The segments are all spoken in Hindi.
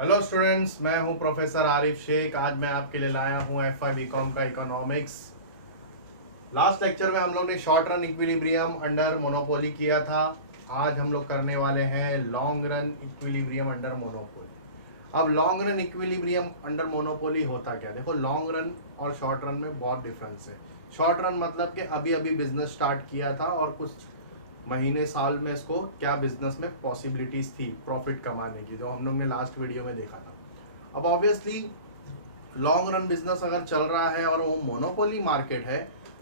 हेलो स्टूडेंट्स, मैं हूं प्रोफेसर आरिफ शेख। आज मैं आपके लिए लाया हूं एफआई बीकॉम का इकोनॉमिक्स। लास्ट लेक्चर में हम लोग ने short run equilibrium under monopoly किया था। आज हम लोग करने वाले हैं long run equilibrium under monopoly. अब long run equilibrium under monopoly होता क्या? देखो, लॉन्ग रन और शॉर्ट रन में बहुत डिफरेंस है। शॉर्ट रन मतलब कि अभी अभी बिजनेस स्टार्ट किया था और कुछ महीने साल में इसको क्या बिजनेस में पॉसिबिलिटीज थी प्रॉफिट कमाने की, जो हम लोग ने लास्ट वीडियो में देखा था। अब ऑब्वियसली लॉन्ग रन बिजनेस अगर चल रहा है और वो मोनोपोली मार्केट है,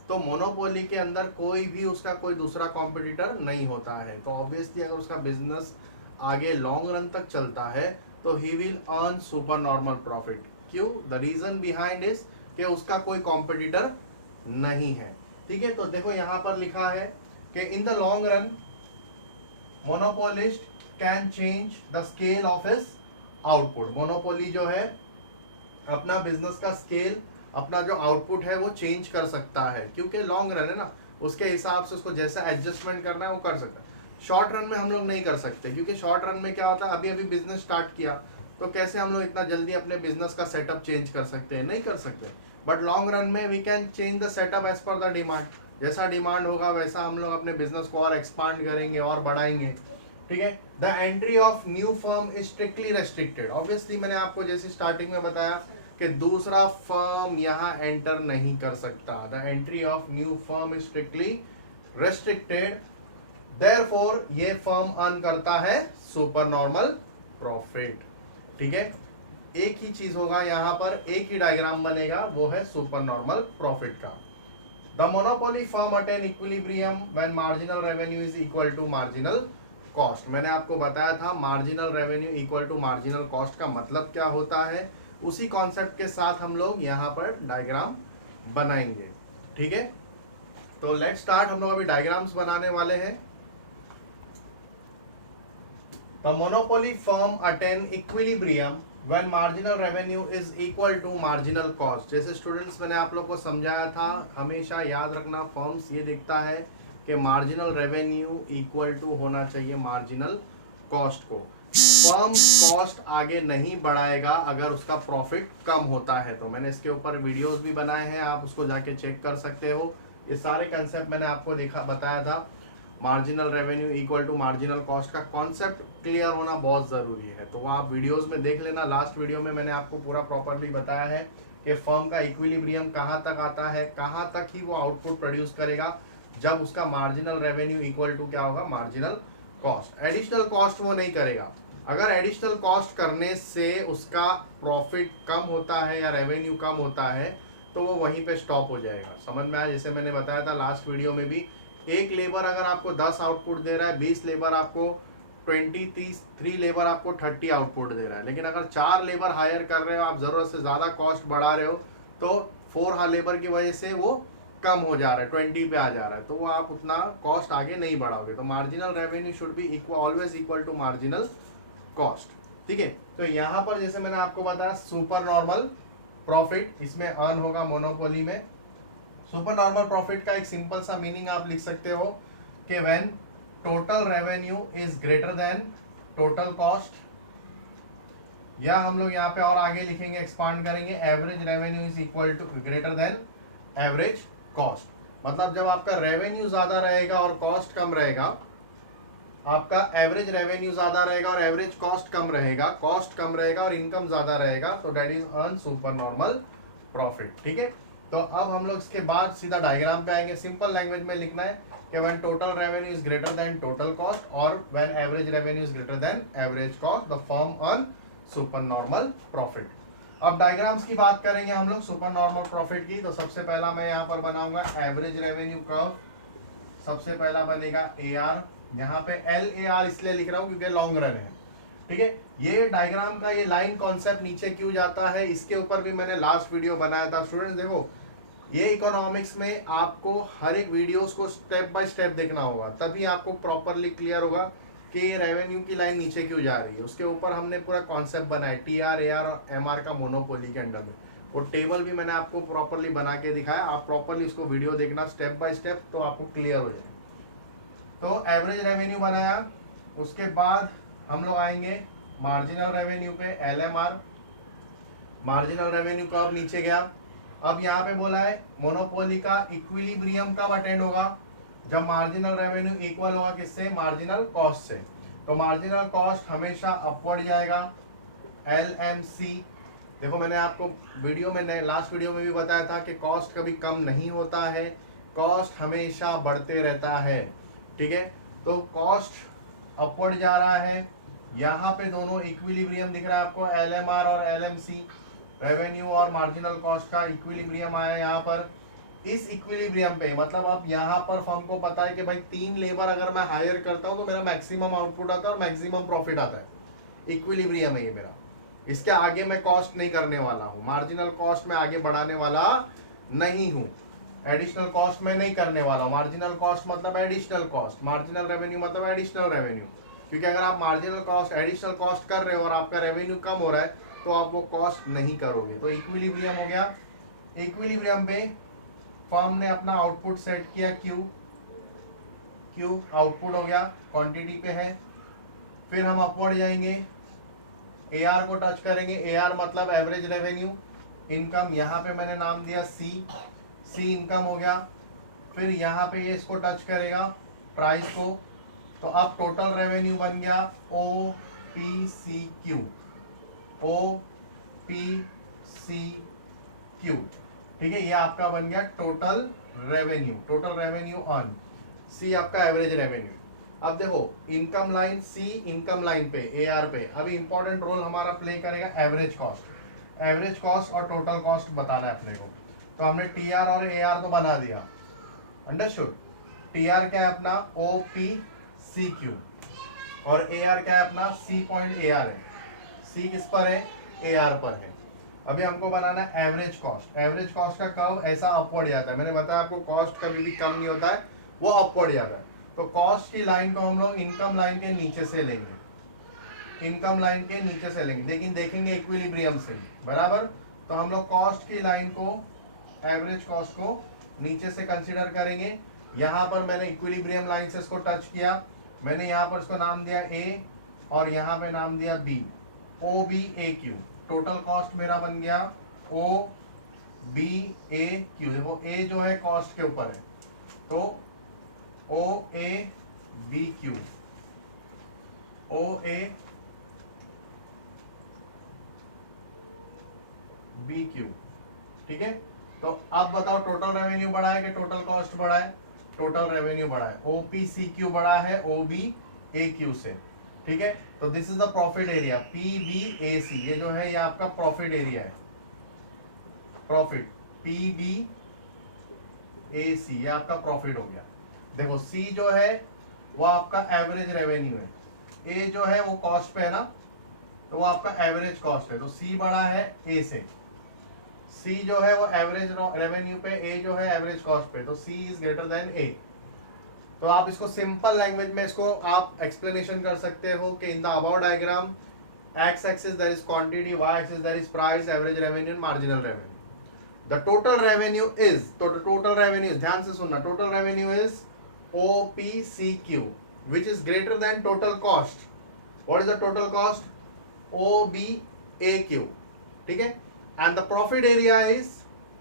तो मोनोपोली के अंदर कोई भी उसका कोई दूसरा कॉम्पिटिटर नहीं होता है। तो ऑब्वियसली अगर उसका बिजनेस आगे लॉन्ग रन तक चलता है तो he will earn super normal profit. क्यों? द रीजन बिहाइंड इज कि उसका कोई कॉम्पिटिटर नहीं है। ठीक है, तो देखो यहाँ पर लिखा है कि in the long run monopolist can change the scale of his output. Monopoly जो है अपना बिजनेस का स्केल, अपना जो आउटपुट है वो चेंज कर सकता है, क्योंकि लॉन्ग रन है ना, उसके हिसाब से उसको जैसा एडजस्टमेंट करना है वो कर सकता है। शॉर्ट रन में हम लोग नहीं कर सकते, क्योंकि शॉर्ट रन में क्या होता है, अभी अभी बिजनेस स्टार्ट किया तो कैसे हम लोग इतना जल्दी अपने बिजनेस का सेटअप चेंज कर सकते हैं? नहीं कर सकते। बट लॉन्ग रन में we can change the setup as per the demand. जैसा डिमांड होगा वैसा हम लोग अपने बिजनेस को और एक्सपांड करेंगे और बढ़ाएंगे। ठीक है, the entry of new firm is strictly restricted. Obviously मैंने आपको जैसे स्टार्टिंग में बताया कि दूसरा फर्म यहाँ एंटर नहीं कर सकता। The entry of new firm is strictly restricted, therefore ये फर्म अर्न करता है सुपर नॉर्मल प्रॉफिट। ठीक है, एक ही चीज होगा यहाँ पर, एक ही डायग्राम बनेगा, वो है सुपर नॉर्मल प्रॉफिट का। The monopoly firm attain equilibrium when marginal revenue is equal to marginal cost. मैंने आपको बताया था marginal revenue equal to marginal cost का मतलब क्या होता है। उसी कॉन्सेप्ट के साथ हम लोग यहाँ पर डायग्राम बनाएंगे। ठीक है, तो लेट्स स्टार्ट। हम लोग अभी डायग्राम्स बनाने वाले हैं। The monopoly firm attain equilibrium when marginal revenue is equal to marginal cost. जैसे स्टूडेंट्स मैंने आप लोग को समझाया था, हमेशा याद रखना, फर्म्स ये देखता है कि मार्जिनल रेवेन्यू इक्वल टू होना चाहिए मार्जिनल कॉस्ट को। फर्म कॉस्ट आगे नहीं बढ़ाएगा अगर उसका प्रॉफिट कम होता है। तो मैंने इसके ऊपर वीडियोस भी बनाए हैं, आप उसको जाके चेक कर सकते हो। ये सारे कंसेप्ट मैंने आपको बताया था। Marginal revenue equal to marginal cost का कॉन्सेप्ट क्लियर होना बहुत ज़रूरी है, तो वो आप वीडियोस में देख लेना। लास्ट वीडियो में मैंने आपको पूरा प्रॉपरली बताया है कि फर्म का इक्विलिब्रियम कहाँ तक आता है, कहाँ तक ही वो आउटपुट प्रोड्यूस करेगा, जब उसका मार्जिनल रेवेन्यू इक्वल टू क्या होगा, मार्जिनल कॉस्ट। एडिशनल कॉस्ट वो नहीं करेगा। अगर एडिशनल कॉस्ट करने से उसका प्रॉफिट कम होता है या रेवेन्यू कम होता है तो वो वहीं पे स्टॉप हो जाएगा। समझ में आया? जैसे मैंने बताया था लास्ट वीडियो में भी, एक लेबर अगर आपको 10 आउटपुट दे रहा है, 20 लेबर आपको 20, 30, 3 लेबर आपको 30 आउटपुट दे रहा है, लेकिन अगर 4 लेबर हायर कर रहे हो, आप ज़रूरत से ज़्यादा कॉस्ट बढ़ा रहे हो, तो 4 लेबर की वजह से वो कम हो जा रहा है, 20 पे आ जा रहा है, तो वो आप उतना कॉस्ट आगे नहीं बढ़ाओगे। तो marginal revenue should be equal, always equal to marginal cost. ठीक है, तो यहाँ पर जैसे मैंने आपको बताया सुपर नॉर्मल प्रॉफिट इसमें अर्न होगा मोनोपोली में। सुपर नॉर्मल प्रॉफिट का एक सिंपल सा मीनिंग आप लिख सकते हो कि when total revenue is greater than total cost, या हम लोग यहाँ पे और आगे लिखेंगे, एक्सपांड करेंगे, average revenue is equal to greater than average cost. मतलब जब आपका रेवेन्यू ज्यादा रहेगा और कॉस्ट कम रहेगा, आपका एवरेज रेवेन्यू ज्यादा रहेगा और एवरेज कॉस्ट कम रहेगा, कॉस्ट कम रहेगा और इनकम ज्यादा रहेगा, तो that is earn super normal profit. ठीक है, तो अब हम लोग इसके बाद सीधा डायग्राम पे आएंगे। सिंपल लैंग्वेज में लिखना है कि when total revenue is greater than total cost और when average revenue is greater than average cost, the firm earn super normal profit. अब डायग्राम्स की बात करेंगे हम लोग सुपर नॉर्मल प्रॉफिट की। तो सबसे पहला मैं यहाँ पर बनाऊंगा एवरेज रेवेन्यू कर्व। सबसे पहला बनेगा AR। यहाँ पे LAR इसलिए लिख रहा हूँ क्योंकि लॉन्ग रन है। ठीक है, ये डायग्राम का ये लाइन कॉन्सेप्ट नीचे क्यों जाता है, इसके ऊपर भी मैंने लास्ट वीडियो बनाया था। स्टूडेंट्स देखो, ये इकोनॉमिक्स में आपको हर एक वीडियोस को स्टेप बाय स्टेप देखना होगा, तभी आपको प्रॉपरली क्लियर होगा कि ये रेवेन्यू की लाइन नीचे क्यों जा रही है। उसके ऊपर हमने पूरा कॉन्सेप्ट बनाया TR, AR और MR का मोनोपोली के अंडर में। वो टेबल भी मैंने आपको प्रॉपरली बना के दिखाया, आप प्रॉपरली इसको वीडियो देखना स्टेप बाय स्टेप, तो आपको क्लियर हो जाए। तो एवरेज रेवेन्यू बनाया, उसके बाद हम लोग आएंगे मार्जिनल रेवेन्यू पे LMR, मार्जिनल रेवेन्यू कब नीचे गया। अब यहाँ पे बोला है मोनोपोली का इक्विलिब्रियम कब अटेंड होगा, जब मार्जिनल रेवेन्यू इक्वल होगा किससे, मार्जिनल कॉस्ट से। तो मार्जिनल कॉस्ट हमेशा अपवर्ड जाएगा, LMC। देखो मैंने आपको वीडियो में लास्ट वीडियो में भी बताया था कि कॉस्ट कभी कम नहीं होता है, कॉस्ट हमेशा बढ़ते रहता है, ठीक है। तो कॉस्ट अपवर्ड जा रहा है, यहाँ पे दोनों इक्विलिब्रियम दिख रहा है आपको, LMR और LMC, रेवेन्यू और मार्जिनल कॉस्ट का इक्विलिब्रियम आया यहाँ पर। इस इक्विलिब्रियम पे मतलब अब यहाँ पर फर्म को पता है कि भाई 3 लेबर अगर मैं हायर करता हूँ तो मेरा मैक्सिमम आउटपुट आता है और मैक्सिमम प्रॉफिट आता है। इक्विलिब्रियम है ये मेरा, इसके आगे मैं कॉस्ट नहीं करने वाला हूँ, मार्जिनल कॉस्ट में आगे बढ़ाने वाला नहीं हूँ, एडिशनल कॉस्ट में नहीं करने वाला हूँ। मार्जिनल कॉस्ट मतलब एडिशनल कॉस्ट, मार्जिनल रेवेन्यू मतलब एडिशनल रेवेन्यू। क्योंकि अगर आप मार्जिनल कॉस्ट एडिशनल कॉस्ट कर रहे हो और आपका रेवेन्यू कम हो रहा है तो आप वो कॉस्ट नहीं करोगे। तो इक्विलिब्रियम हो गया। इक्विलिब्रियम पे फर्म ने अपना आउटपुट सेट किया क्यू आउटपुट हो गया, क्वांटिटी पे है। फिर हम अपवर्ड जाएंगे, AR को टच करेंगे, AR मतलब एवरेज रेवेन्यू इनकम, यहाँ पे मैंने नाम दिया C इनकम हो गया। फिर यहाँ पे ये इसको टच करेगा प्राइस को, तो अब टोटल रेवेन्यू बन गया OPCQ, ठीक है। ये आपका बन गया टोटल रेवेन्यू ऑन। C आपका एवरेज रेवेन्यू। अब देखो income line C income line पे AR पे अभी इंपॉर्टेंट रोल हमारा प्ले करेगा एवरेज कॉस्ट और टोटल कॉस्ट बताना है अपने को। तो हमने TR और AR तो बना दिया, अंडरस्टूड। TR क्या है अपना OPCQ और AR क्या है अपना C पॉइंट AR है। C किस पर है, AR पर है। अभी हमको बनाना है एवरेज कॉस्ट का कर्व ऐसा अपवर्ड जाता है। मैंने बताया आपको कॉस्ट कभी भी कम नहीं होता है, वो अपवर्ड जाता है। तो कॉस्ट की लाइन को हम लोग इनकम लाइन के नीचे से लेंगे, लेकिन देखेंगे इक्विलिब्रियम से बराबर। तो हम लोग कॉस्ट की लाइन को, एवरेज कॉस्ट को नीचे से कंसीडर करेंगे। यहाँ पर मैंने इक्विलिब्रियम लाइन से इसको टच किया, मैंने यहाँ पर इसको नाम दिया A और यहाँ पे नाम दिया B, OBAQ। टोटल कॉस्ट मेरा बन गया OBAQ। देखो A जो है कॉस्ट के ऊपर है, तो OABQ, ठीक है। तो अब बताओ टोटल रेवेन्यू बढ़ा है कि टोटल कॉस्ट बढ़ा है, टोटल रेवेन्यू बढ़ा है। OPCQ बढ़ा है OBAQ से, ठीक है। तो this is the profit area PBAC, ये जो है ये आपका प्रॉफिट एरिया है, प्रॉफिट PBAC, ये आपका प्रॉफिट हो गया। देखो C जो है वो आपका एवरेज रेवेन्यू है, A जो है वो कॉस्ट पे है ना, तो वो आपका एवरेज कॉस्ट है। तो C बड़ा है A से, C जो है वो एवरेज रेवेन्यू पे, A जो है एवरेज कॉस्ट पे, तो C is greater then A। तो आप इसको सिंपल लैंग्वेज में इसको आप एक्सप्लेनेशन कर सकते हो कि in the above diagram x axis there is quantity, y axis there is price, average revenue and marginal revenue. The total revenue is, तो टोटल रेवेन्यू, ध्यान से सुनना, total revenue is OPCQ which is greater than total cost. What is the total cost? OBAQ, ठीक है। And the profit area is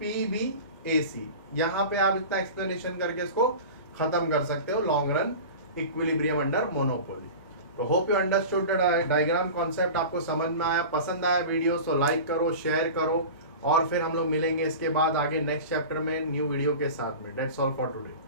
PBAC। यहाँ पे आप इतना एक्सप्लेनेशन करके इसको खत्म कर सकते हो, long run equilibrium under monopoly. तो hope you understood the diagram concept, आपको समझ में आया। पसंद आया वीडियो तो लाइक करो, शेयर करो, और फिर हम लोग मिलेंगे इसके बाद आगे नेक्स्ट चैप्टर में न्यू वीडियो के साथ में। That's all for today.